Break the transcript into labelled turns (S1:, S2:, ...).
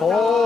S1: 哦。